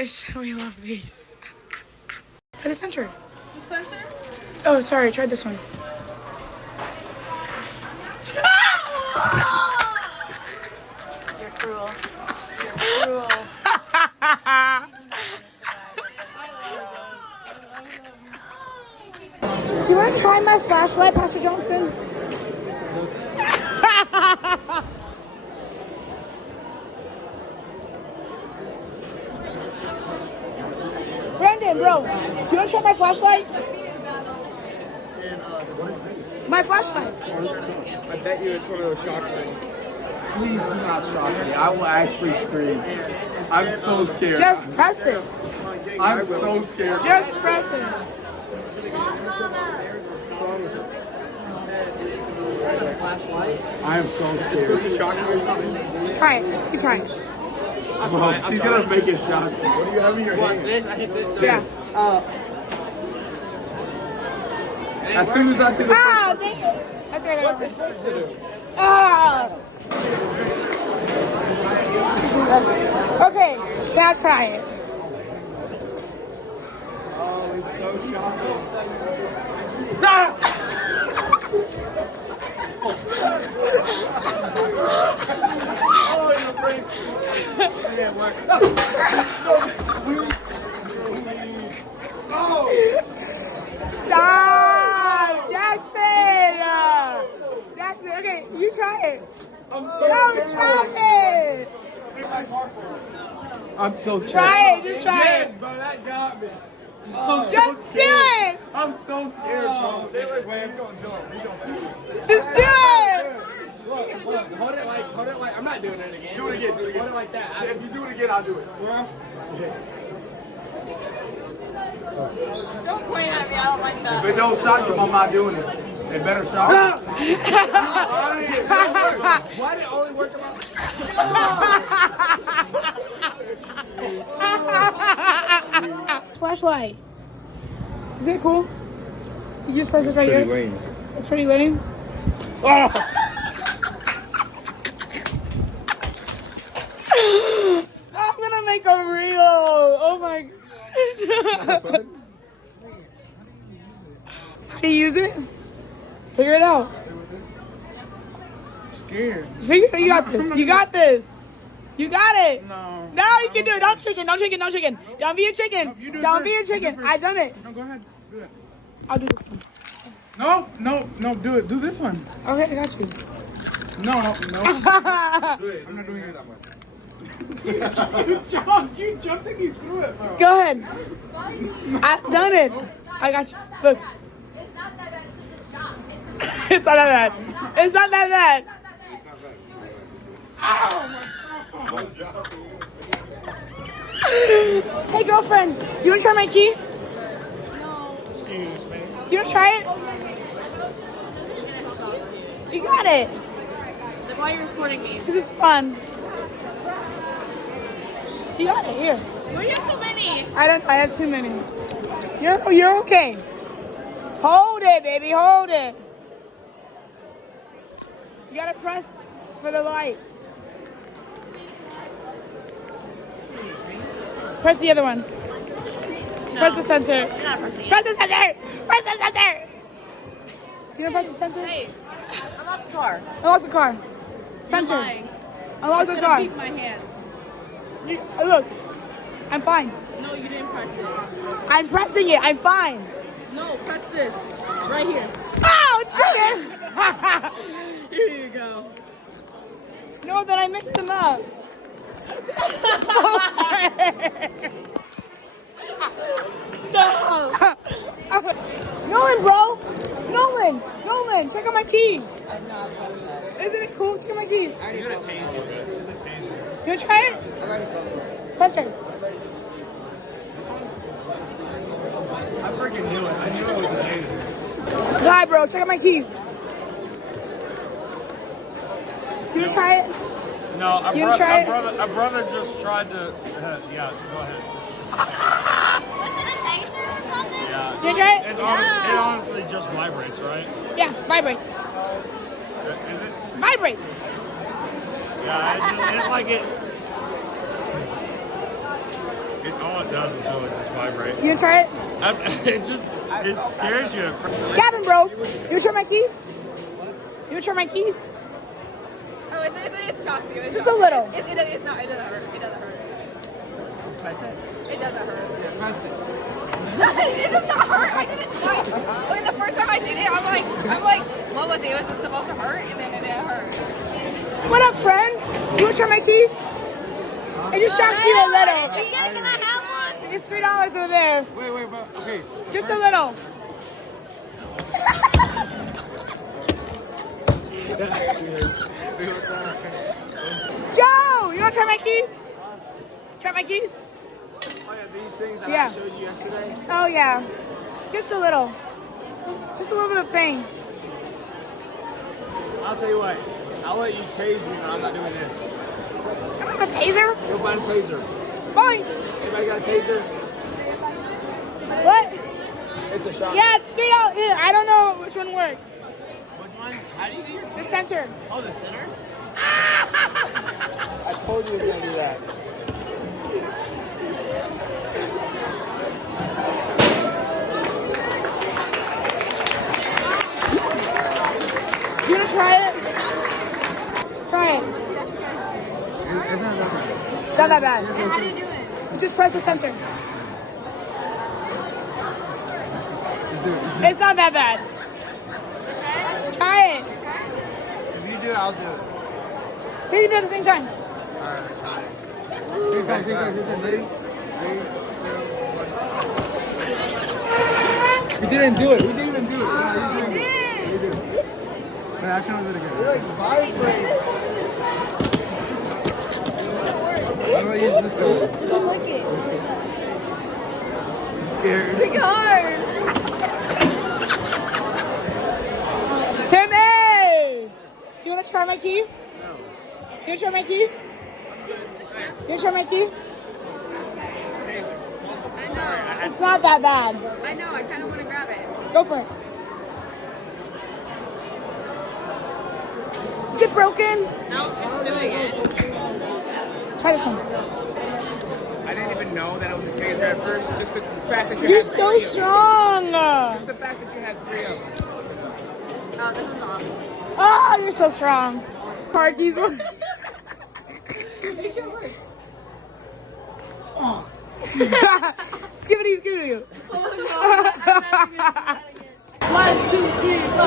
gosh, we love these. For the center. The sensor? Oh, sorry, I tried this one. You're cruel. You're cruel. Do you want to try my flashlight, Pastor Johnson? Brandon, bro, do you want to try my flashlight? My flashlight. I bet you it's one of those shock things. Please do not shock me. I will actually scream. I'm so scared. Just press it. I'm so scared. Just press it. I am so scared. It's supposed to shock me or something? Try it. Keep trying. Bro, she's gonna make it shock me. What do you have in your hand? Yeah. As soon as I see the Ah, thank you. Okay, what's it supposed to do? Ah. Okay, now try it. Oh, it's so shocking. Ah! Oh, your face. It didn't work. Oh! Stop! Jackson! Jackson, okay, you try it. I'm so No, scared. try it! I'm so scared. Try it, just try Yes, it. bro, that got me. I'm so Just do scared. it! I'm so scared, bro. Stay away from him. He's gonna jump. He's gonna see me. Just do it! Look, hold it like, I'm not doing it again. Do it again, Hold it like that. If you do it again, I'll do it. Yeah. Don't point at me, I don't like that. If it don't shock you, I'm not doing it. It better shock you. Why did it only work about... Flashlight. Is it cool? You just press this right here. lame. It's pretty lame. I'm gonna make a reel. Oh my god. How do you use it? Figure it out. Scared. You got this. You got this. You got it. No. No, you can do it. Don't chicken. Don't chicken. Don't chicken. Don't be a chicken. No, you do it Don't first. be a You do it chicken. first. I done it. No, go ahead. Do it. I'll do this one. No, do it. Do this one. Okay, I got you. No. Do it. I'm not doing it that much. You jumped and you threw it, bro. Go ahead. I've done it. I got you. Look. It's not that bad, it's just a shock. It's a shock. It's not that bad. It's not that bad. Hey, girlfriend. You want to try my key? No. Do you want to try it? You got it. Then why are you recording me? Because it's fun. You got it. Here. Why do you have so many? I had too many. You're okay. Hold it, baby. Hold it. You gotta press for the light. Press the other one. No. Press the center. You're not pressing it. Press the center. Press the center. Do you want to press the center? Hey, unlock the car. Unlock the car. You're Center. lying. Unlock It's the gonna car. beep my hands. Look, I'm fine. No, you didn't press it. I'm pressing it. I'm fine. No, press this. Right here. Oh, chicken! Here you go. No, then I mixed them up. Stop. Nolan, bro. Nolan, check out my keys. I'm not pressing that. Isn't it cool? Check out my keys. It's a taser, man. It's a taser. You wanna try it? I'm already following. Center. This one? I freaking knew it. I knew it was a taser. Hi, bro. Check out my keys. You wanna try it? No, You try it? a brother just tried to. Yeah, go ahead. Was it a taser or something? Yeah. You try it? It honestly just vibrates, right? Yeah, vibrates. Is it? Vibrates. Yeah, it's like it. Oh, does is really just vibrate. You gonna try it? It scares you. Gavin, bro, you gonna try my keys? You gonna try my keys? Oh, it shocks you. Just a little. It doesn't hurt. It doesn't hurt. Press it. It doesn't hurt. Yeah, press it. It does not hurt. I didn't know. Like the first time I did it, I'm like, what was it? Was it supposed to hurt? And then it didn't hurt. What up, friend? You wanna try my keys? It just shocks you a little. Can I have one? It's $3 over there. Wait, but okay. Just a little. Joe, you wanna try my keys? Try my keys? Oh yeah, these things that Yeah. I showed you yesterday. Oh yeah, just a little. Just a little bit of pain. I'll tell you what. I'll let you tase me when I'm not doing this. I don't have a taser. Go find a taser. Fine. Anybody got a taser? What? It's a shot. Yeah, it's $3. Yeah, I don't know which one works. Which one? How do you get your The center. Oh, the center? I told you it was gonna do that. You wanna try it? Try it. It's not that bad. It's not that bad. How do you do it? Just press the center. Let's do it. It's not that bad. Try it. If you do it, I'll do it. We can do it at the same time. Alright. Same time. Ready? We didn't do it. We didn't even do it. No, you did. You did. Man, I can't do it again. It like vibrates. How do I use this one? Click it. I'm scared. Click hard. Timmy! You wanna try my key? No. You wanna try my key? You wanna try my key? It's not that bad. I know. I kind of want to grab it. Go for it. Is it broken? No, it's doing it. Try this one. I didn't even know that it was a taser at first. Just the fact that you You're had so three of them. strong. Just the fact that you had 3 of them. Oh, this one's off. Oh, you're so strong. Car keys work. It should work. Skibbity, skibbity. Oh no. 1, 2, 3, go.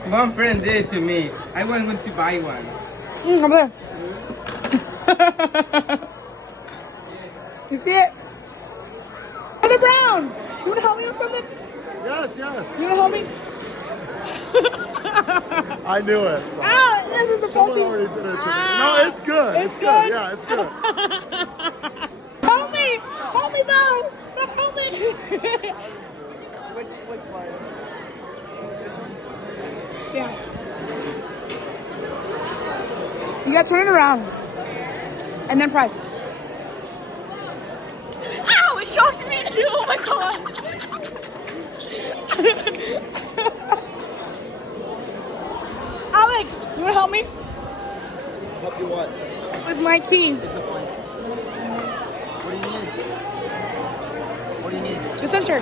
So one friend did it to me. I went to buy one. Over there. You see it? Mother Brown! Do you want to help me with something? Yes. You want to help me? I knew it. So. Ah, this is the Someone faulty. already did it to me. Ah, No, it's good. It's It's good? good. Yeah, it's good. Help me! Help me, Bo! Help me! Which one? This one? Yeah. You gotta turn it around. And then press. Ow! It shocked me too. Oh my god. Alex, you wanna help me? Help you what? With my key. What do you need? What do you need? The sensor.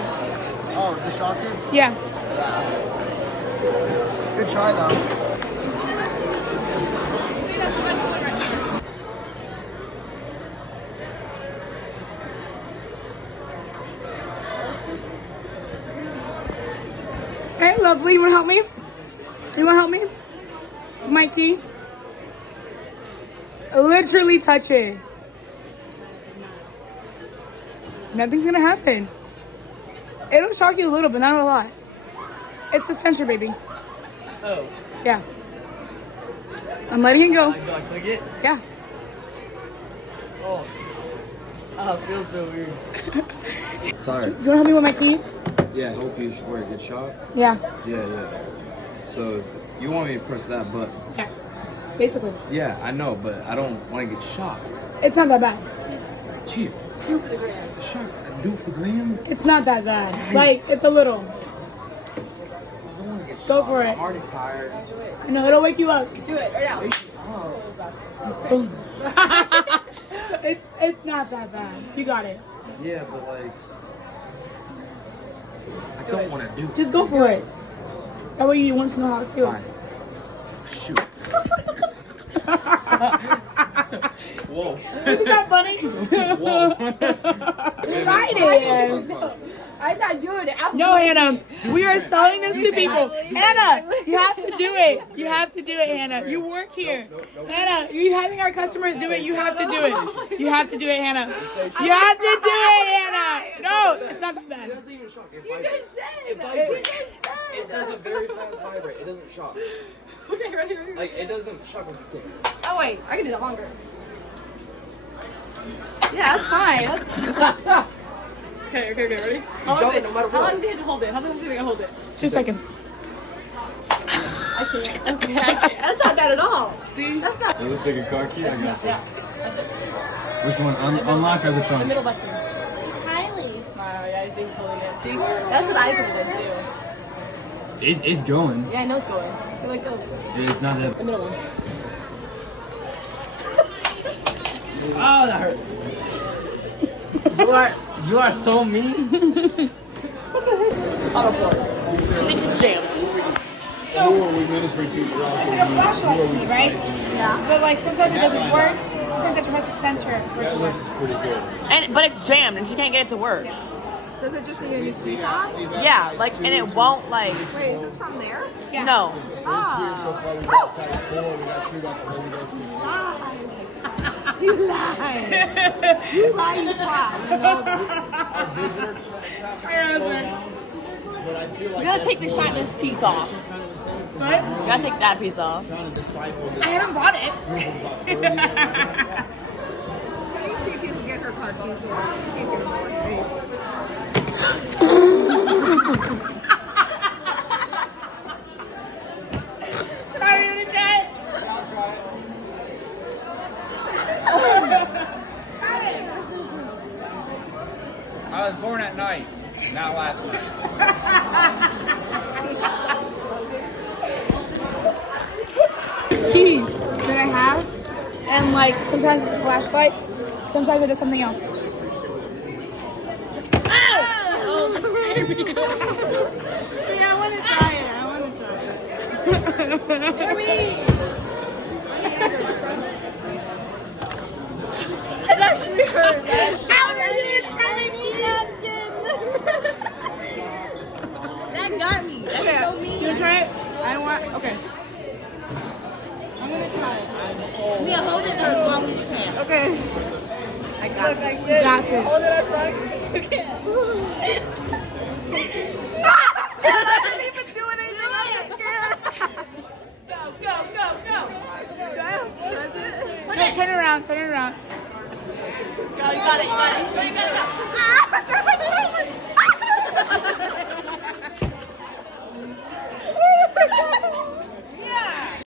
Oh, the shocker? Yeah. Good try though. Hey, lovely, you wanna help me? You wanna help me? With my key? Literally touch it. Nothing's gonna happen. It'll shock you a little, but not a lot. It's the sensor, baby. Oh. Yeah. I'm letting it go. Do I click it? Yeah. Oh. Oh, it feels so weird. Tired. You wanna help me with my keys? Yeah, hope you should wear a good shot. Yeah. Yeah. So you want me to press that button? Yeah. basically. Yeah, I know, but I don't want to get shocked. It's not that bad. Chief. Shock. Do for the gram? It's not that bad. Like, it's a little. Just go for it. I'm already tired. I know, it'll wake you up. Do it right now. So, it's not that bad. You got it. Yeah, but like, I don't want to do it. Just go for it. That way you want to know how it feels. Shoot. Whoa. Isn't that funny? Whoa. Try it. I'm not doing it. No, Hannah. We are selling this to people. Hannah, you have to do it. You have to do it, Hannah. You work here. Hannah, you having our customers do it. You have to do it. You have to do it, Hannah. You have to do it, Hannah. No, it's not that bad. It doesn't even shock. It You vibrates. just said. It vibrates. It does a very fast vibrate. It doesn't shock. Okay, ready? Like, it doesn't shock when you click. Oh wait, I can do that longer. Yeah, that's fine. Okay, ready? How jump it no matter How what. long did you hold it? How long did you hold it? 2 seconds. I can't. Okay, I can't. That's not bad at all. See? That's not. It looks like a car key. I got Yeah, this. that's it. Which one? Unlock or the The trunk? middle button. Kylie. Yeah, he's holding it. See? That's what I could have done too. It's going. Yeah, I know it's going. You're like, go. It's not that. The middle one. Oh, that hurt. You are so mean. On the floor. She thinks it's jammed. It's like a flashlight, right? Yeah. But like sometimes it doesn't work. Sometimes you have to press the sensor for it to work. But it's jammed and she can't get it to work. Does it just need a new key fob? Yeah, like, and it won't like. Wait, is this from there? Yeah. No. You lie. You lie, you fly. You gotta take the shiniest piece off. What? You gotta take that piece off. I haven't bought it. Can you see if you can get her car keys? She can't get her more safe. Are you gonna try it? I was born at night, not last night. There's keys that I have, and like sometimes it's a flashlight, sometimes it is something else. Yeah, I want to try it. It actually hurts. That got me. That's so mean. You wanna try it? I want. Okay. I'm gonna try it. Mia, hold it for as long as you can. Okay. I got Look this. like this. Got this. Hold it as long as you can. I didn't even do anything. I'm scared. Go. Press it. No, turn it around, turn it around. Go, you got it. You gotta go.